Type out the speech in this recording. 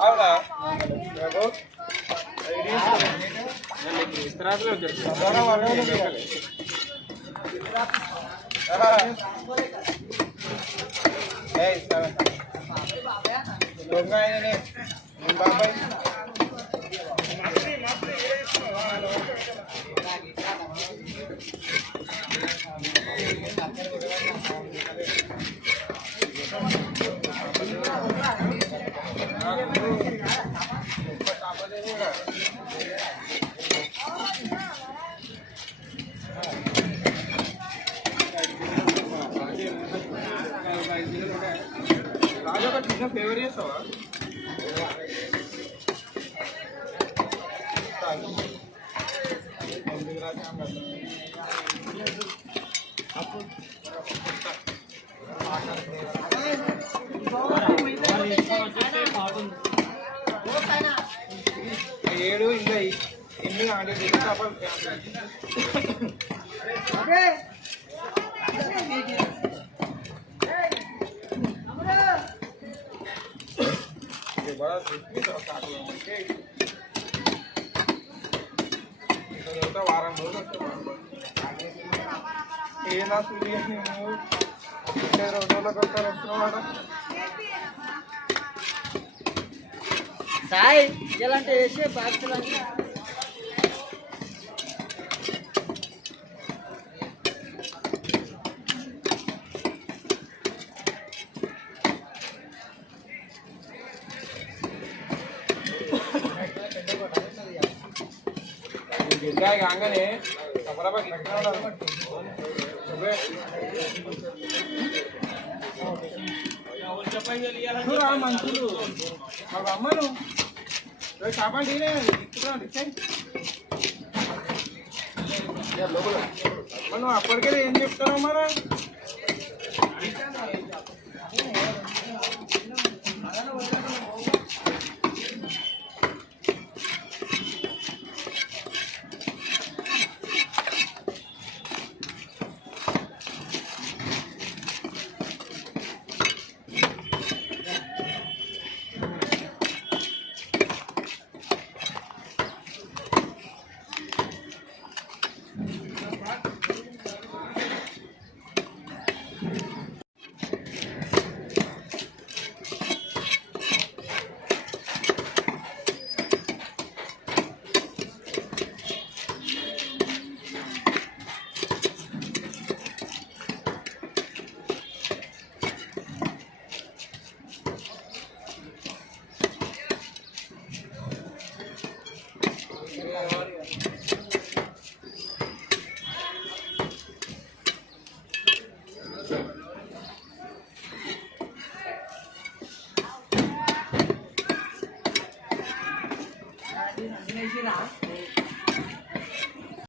అవునా దొంగ ఆయననే బాబాయ్ రాజా ఒక చిన్న ఫేవర్ చేస్తావా ఏడు ఇంకా ఎన్ని ఆడే చేపలు बड़ा వారం రోజులు ఏనా సూర్యని రోజుల్లో కొడతారు వస్తున్నాడు సాయి ఇలాంటి వేసే బాక్సులు గిరికాయ కాగానే సపరపా మంచులు మా అమ్మను చేపలు మనం అప్పటికే ఏం చెప్తావు మరి